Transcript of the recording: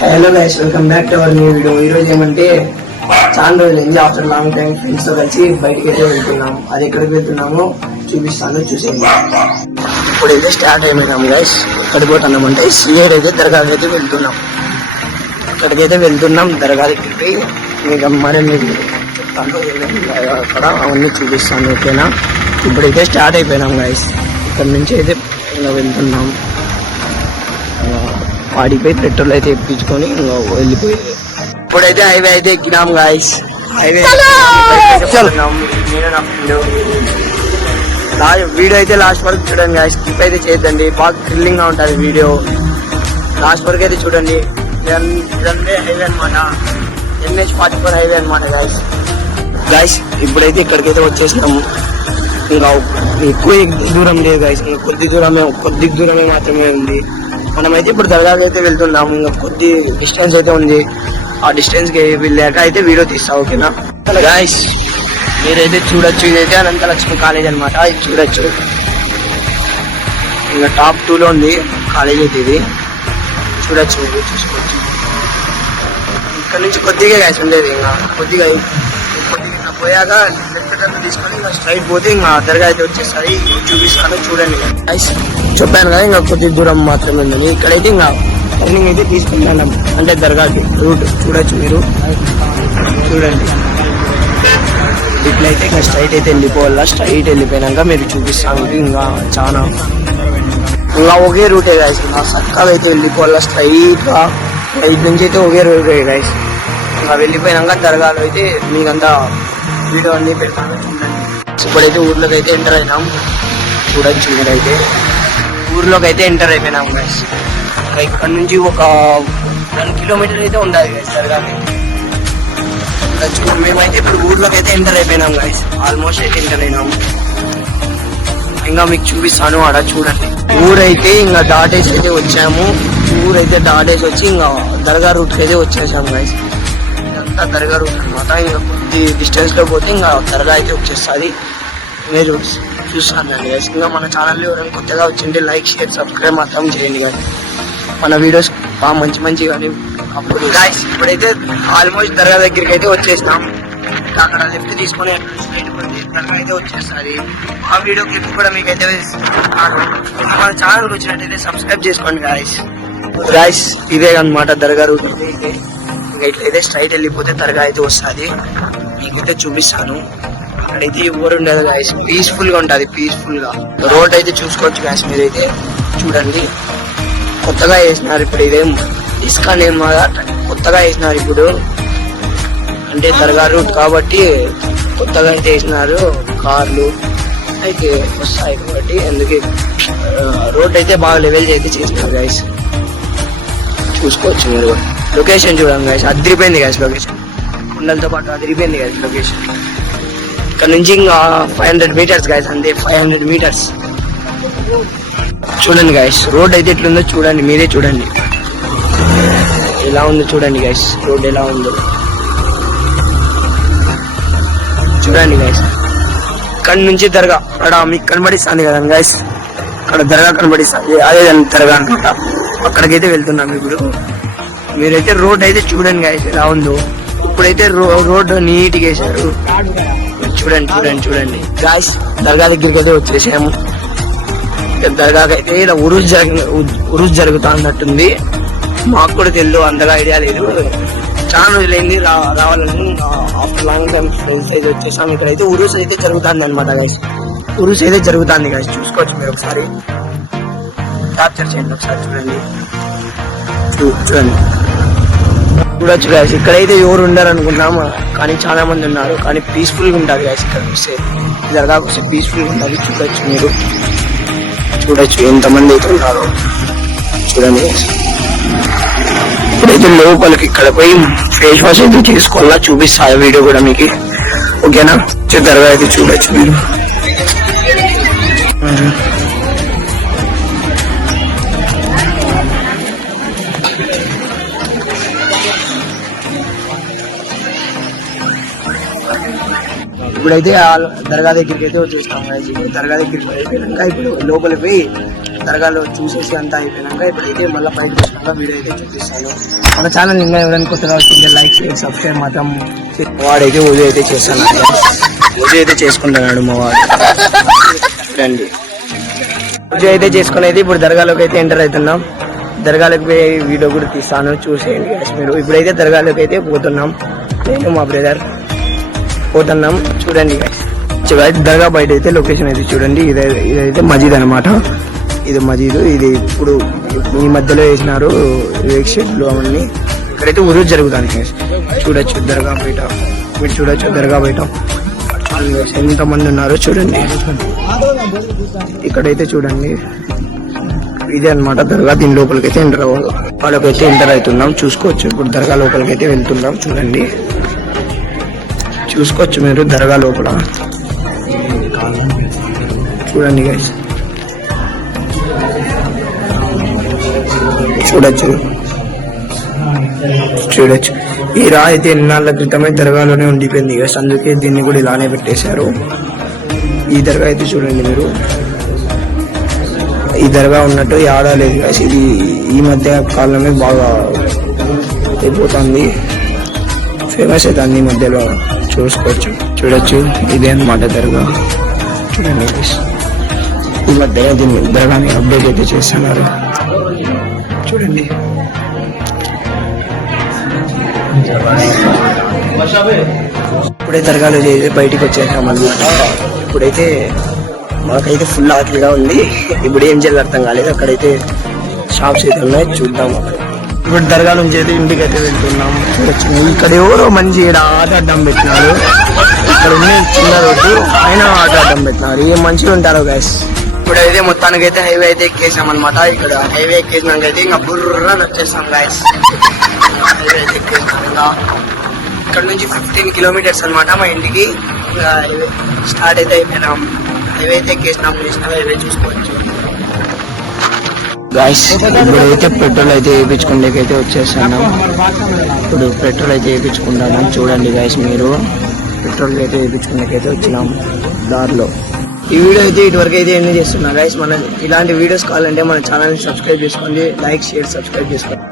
Hello guys, welcome back to our new video. ఈరోజు ఏమంటే చాలా రోజులు అయింది, ఆఫ్టర్ లాంగ్ టైం ఫ్రెండ్స్ తో కలిసి బయటకి అయితే వెళ్తున్నాం. అది ఎక్కడికి వెళ్తున్నామో చూపిస్తాను, చూసేయండి. ఇప్పుడైతే స్టార్ట్ అయిపోయినాం గైస్. ఎక్కడికి పోతున్నామంటే సిఐడ్ అయితే దర్గాకి అయితే వెళ్తున్నాం. అక్కడికైతే వెళ్తున్నాం, దర్గా దగ్గరికి. మీకు మరి మీకు చెప్తాను అక్కడ అవన్నీ చూపిస్తాను, ఓకేనా? ఇప్పుడైతే స్టార్ట్ అయిపోయినాం గైస్. ఇక్కడ నుంచి అయితే ఇంకా వెళ్తున్నాం. వాడిపై పెట్రోల్ అయితే ఎప్పించుకొని ఇంకా వెళ్ళిపోయింది. ఇప్పుడైతే హైవే అయితే ఎక్కినాం గాయస్. హైవే వీడియో అయితే లాస్ట్ వరకు చూడండి గాయస్. స్కిప్ అయితే చేయొద్దండి, బాగా థ్రిల్లింగ్ గా ఉంటుంది వీడియో. లాస్ట్ వరకు అయితే చూడండి. ఇదంటే హైవే అనమాట, NH44 హైవే అనమాట గాయస్. గాయస్ ఇప్పుడైతే ఇక్కడికైతే వచ్చేసినాము. ఇంకా ఎక్కువ దూరం లేదు గాయస్, ఇంకా కొద్ది దూరమే మాత్రమే ఉంది. మనమైతే ఇప్పుడు దర్గాకి అయితే వెళ్తున్నాము. ఇంకా కొద్ది డిస్టెన్స్ అయితే ఉంది. ఆ డిస్టెన్స్ కి వెళ్ళాక అయితే వీడియో తీస్తా, ఓకేనా గాయస్? మీరైతే చూడొచ్చు, ఇదైతే అనంతలక్ష్మి కాలేజ్ అనమాట. ఇది చూడొచ్చు, ఇంకా టాప్ 2 లో ఉంది కాలేజ్ అయితే. ఇది చూడొచ్చు, మీరు చూసుకోవచ్చు. ఇక్కడ నుంచి కొద్దిగా గాయస్ ఉండేది, ఇంకా కొద్దిగా పోయాక తీసుకొని ఇంకా స్ట్రైట్ పోతే ఇంకా దర్గా అయితే వచ్చేసరి చూపిస్తాను, చూడండి గైస్. చెప్పాను కదా ఇంకా కొద్ది దూరం మాత్రమే ఉందని. ఇక్కడైతే ఇంకా టర్నింగ్ అయితే తీసుకుంటున్నాం, అంటే దర్గాకి రూట్ చూడొచ్చు మీరు, చూడండి. ఇట్లయితే ఇంకా స్ట్రైట్ అయితే వెళ్ళిపోవాలా. స్ట్రైట్ వెళ్ళిపోయినాక మీరు చూపిస్తాను. ఇంకా చాలా ఇంకా ఒకే రూటే గైస్, ఇంకా చక్కగా అయితే వెళ్ళిపోవాలా స్ట్రైట్ గా. ఇది నుంచి అయితే ఒకే రూటే గైస్. ఇంకా వెళ్ళిపోయినాక దర్గాలో అయితే మీకంతా వీడియో అన్ని పెడతాను, చూడండి. ఇప్పుడైతే ఊర్లోకి అయితే ఎంటర్ అయినాం, చూడొచ్చు మీరైతే. ఊర్లోకి అయితే ఎంటర్ అయిపోయినాం గైస్. ఇక్కడ నుంచి ఒక 1 కిలోమీటర్ అయితే ఉండాలి గైస్ దర్గాకి. మేమైతే ఇప్పుడు ఊర్లోకి అయితే ఎంటర్ అయిపోయినాం గైస్. ఆల్మోస్ట్ అయితే ఎంటర్ అయినాము. ఇంకా మీకు చూపిస్తాను, ఆడ చూడండి. ఊరైతే ఇంకా దాటేసి అయితే వచ్చాము. ఊరైతే దాటేసి వచ్చి ఇంకా దర్గా రూట్ అయితే వచ్చేసాము గైస్. ఇదంతా దర్గా రూట్ అనమాట. ఇంకా కొద్ది డిస్టెన్స్ లో పోతే ఇంకా దర్గా అయితే వచ్చేస్తుంది. మీరు చూస్తానండి గైస్. ఇంకా మన ఛానల్ ఎవరైనా కొత్తగా వచ్చింటే లైక్, షేర్, సబ్స్క్రైబ్ మాత్రం చేయండి కానీ మన వీడియోస్ బాగా మంచి కానీ అప్పుడు గైస్. ఇప్పుడైతే ఆల్మోస్ట్ దర్గా దగ్గరికి అయితే వచ్చేసినాం. అక్కడ లెఫ్ట్ తీసుకొని స్ట్రైట్ పోతే దర్గా అయితే వచ్చేస్తుంది. ఆ వీడియో క్లిప్ కూడా మీకైతే మన ఛానల్ వచ్చినట్టయితే సబ్స్క్రైబ్ చేసుకోండి గాయస్. గాయస్ ఇదే అనమాట దర్గా రూట్ అయితే. ఇట్లయితే స్ట్రైట్ వెళ్ళిపోతే దర్గా అయితే వస్తుంది. మీకైతే చూపిస్తాను. అక్కడైతే ఎవరు ఉండదు గాయస్, పీస్ఫుల్ గా ఉంటుంది. పీస్ఫుల్ గా రోడ్ అయితే చూసుకోవచ్చు గాయస్. మీరైతే చూడండి, కొత్తగా వేసినారు ఇప్పుడు. ఇదేం ఇస్కాన్ ఏం కొత్తగా వేసినారు ఇప్పుడు, అంటే దర్గా రూట్ కాబట్టి కొత్తగా అయితే వేసినారు. కార్లు అయితే వస్తాయి కాబట్టి అందుకే రోడ్ అయితే బాగా లెవెల్ అయితే చేసినారు గాయస్. చూసుకోవచ్చు మీరు. లొకేషన్ చూడండి గాయస్, అదిరిపోయింది గాయస్ లొకేషన్. కొండలతో పాటు అదిరిపోయింది గాయస్ లొకేషన్. ఇక్కడ నుంచి ఇంకా 500 మీటర్స్ గాయస్, అంతే 500 మీటర్స్. చూడండి గాయస్ రోడ్ అయితే ఎట్లుందో చూడండి, మీరే చూడండి ఎలా ఉందో చూడండి గాయస్. రోడ్ ఎలా ఉందో చూడండి గాయస్. ఇక్కడ నుంచి దర్గా అక్కడ మీకు కనబడిస్తుంది కదా గాయస్, అక్కడ దర్గా కనబడిస్తుంది, అదే దర్గా అనమాట. అక్కడికైతే వెళ్తున్నాం ఇప్పుడు. మీరైతే రోడ్ అయితే చూడండి గాయస్ ఎలా ఉందో. ఇప్పుడైతే రోడ్ నీట్గా వేసారు, చూడండి గాయస్. దర్గా దగ్గరికి అయితే వచ్చేసాము. దర్గాకి అయితే ఇలా ఉరుస్ జరుగుతా అన్నట్టుంది. మాకు కూడా తెలియదు, అంతగా ఐడియా లేదు. చాలా రోజులైంది రావాలని. ఆఫ్టర్ లాంగ్ టైం ఫ్రెండ్స్ అయితే వచ్చేసాము. ఇక్కడైతే ఉరుస్ అయితే జరుగుతుంది అనమాట గైస్. ఉరుస్ అయితే జరుగుతుంది గైస్, చూసుకోవచ్చు మీరు. ఒకసారి క్యాప్చర్ చేయండి, ఒకసారి చూడండి. చూడొచ్చు గైస్. ఇక్కడైతే ఎవరు ఉండరు అనుకున్నాము, కానీ చాలా మంది ఉన్నారు. కానీ పీస్ఫుల్ గా ఉంటుంది గైస్. ఇక్కడ వస్తే దర్గాకి వస్తే పీస్ఫుల్ గా ఉంటుంది. చూడొచ్చు మీరు, చూడొచ్చు ఎంతమంది అయితే ఉన్నారు చూడండి. ఇప్పుడైతే లోపలికి ఇక్కడ పోయి ఫేస్ వాష్ అయితే చేసుకోవాలా, చూపిస్తా వీడియో కూడా మీకు, ఓకేనా? దర్గా అయితే చూడొచ్చు మీరు. ఇప్పుడైతే దర్గా దగ్గరికి అయితే వచ్చేస్తాం. దర్గా దగ్గరికి అయిపోయాక ఇప్పుడు లోపలికి పోయి దర్గాలో చూసేసి అంతా అయిపోయినాక ఇప్పుడైతే మళ్ళీ బయటకు వచ్చినాక వీడియో అయితే చూపిస్తాను. మన ఛానల్ ఇంకా ఎవరైనా కొత్తగా వచ్చింటే లైక్ షేర్ సబ్స్క్రైబ్ మాత్రం. వాడైతే ఉదయం అయితే చేస్తాను, ఉదయం అయితే చేసుకుంటున్నాడు మా వాడు. రండి ఉదయం అయితే చేసుకునేది. ఇప్పుడు దర్గాలోకి అయితే ఎంటర్ అవుతున్నాం. దర్గాలోకి పోయి వీడియో కూడా తీస్తాను, చూసేయండి guys మీరు. ఇప్పుడైతే దర్గాలోకి అయితే పోతున్నాం, నేను మా బ్రదర్ పోతున్నాం. చూడండి guys. దర్గా బయట అయితే లొకేషన్ అయితే చూడండి. ఇదైతే మజీద్ అనమాట. ఇది మజీద్. ఇది ఇప్పుడు ఈ మధ్యలో వేసినారు షెడ్లు అవన్నీ. ఇక్కడైతే ఉరుజు జరుగుతాను guys. చూడొచ్చు దర్గా బయట, మీరు చూడొచ్చు దర్గా బయట ఎంత మంది ఉన్నారో చూడండి. ఇక్కడైతే చూడండి, ఇదే అనమాట దర్గా. దీని లోపలికి అయితే ఎంటర్ అవ్వదు, వాళ్ళకైతే ఎంటర్ అవుతున్నాం. చూసుకోవచ్చు ఇప్పుడు దర్గా లోపలికి అయితే వెళ్తున్నాం. చూడండి, చూసుకోవచ్చు మీరు దర్గా లోపల. చూడండి గైస్, చూడొచ్చు చూడొచ్చు. ఈ రా అయితే ఎన్నాళ్ళ క్రితమే దర్గాలోనే ఉండిపోయింది గైస్, అందుకే దీన్ని కూడా ఇలానే పెట్టేశారు. ఈ దర్గా అయితే చూడండి మీరు, ఈ దర్గా ఉన్నట్టు ఆడలేదు గైస్. ఇది ఈ మధ్య కాలమే బాగా అయిపోతుంది, ఫేమస్ అవుతుంది ఈ మధ్యలో. చూసుకోవచ్చు, చూడొచ్చు. ఇదే అన్నమాట దర్గా. చూడండి గైస్, ఈ మధ్య దీన్ని దర్గాని అప్డేట్ అయితే చేస్తున్నారు. చూడండి, ఇప్పుడే దర్గాలో చేసి బయటికి వచ్చేసామన్నమాట. ఇప్పుడైతే మాకైతే ఫుల్ ఆకలిగా ఉంది. ఇప్పుడు ఏం చేయాలి అర్థం కాలేదు. అక్కడైతే షాప్స్ అయితే ఉన్నాయి, చూద్దాం. ఇప్పుడు దర్గా నుంచి అయితే ఇంటికి అయితే వెళ్తున్నాం. చూడొచ్చు, ఇక్కడ ఎవరో మంచి ఆట అడ్డం పెట్టినారు. ఇక్కడ ఉన్న చిన్న రోడ్డు ఆయన ఆట అడ్డం పెట్టినారు. ఏం మంచిగా ఉంటారో గైస్. ఇప్పుడైతే మొత్తానికి అయితే హైవే అయితే ఎక్కేసాం అనమాట. ఇక్కడ హైవే ఎక్కేసినాకైతే ఇంకా బుర్ర వచ్చేసాం గైస్. హైవే అయితే ఎక్కేసాం. ఇంకా ఇక్కడ నుంచి 15 కిలోమీటర్స్ అనమాట మా ఇంటికి. ఇంకా హైవే స్టార్ట్ అయితే అయిపోయినాం. హైవే అయితే ఎక్కేసినాం. నేషనల్ హైవే చూసుకోవచ్చు గాయస్. ఇప్పుడైతే పెట్రోల్ అయితే వేయించుకునేకైతే వచ్చేస్తున్నాం. ఇప్పుడు పెట్రోల్ అయితే వేయించుకుంటాము. చూడండి గాయస్ మీరు, పెట్రోల్ అయితే వేయించుకునేకైతే వచ్చినాం దారిలో. ఈ వీడియో అయితే ఇటువరకు అయితే ఎండ్ చేస్తున్నా గైస్. మన ఇలాంటి వీడియోస్ కావాలంటే మన ఛానల్ని సబ్స్క్రైబ్ చేసుకోండి, లైక్ షేర్ సబ్స్క్రైబ్ చేసుకోండి.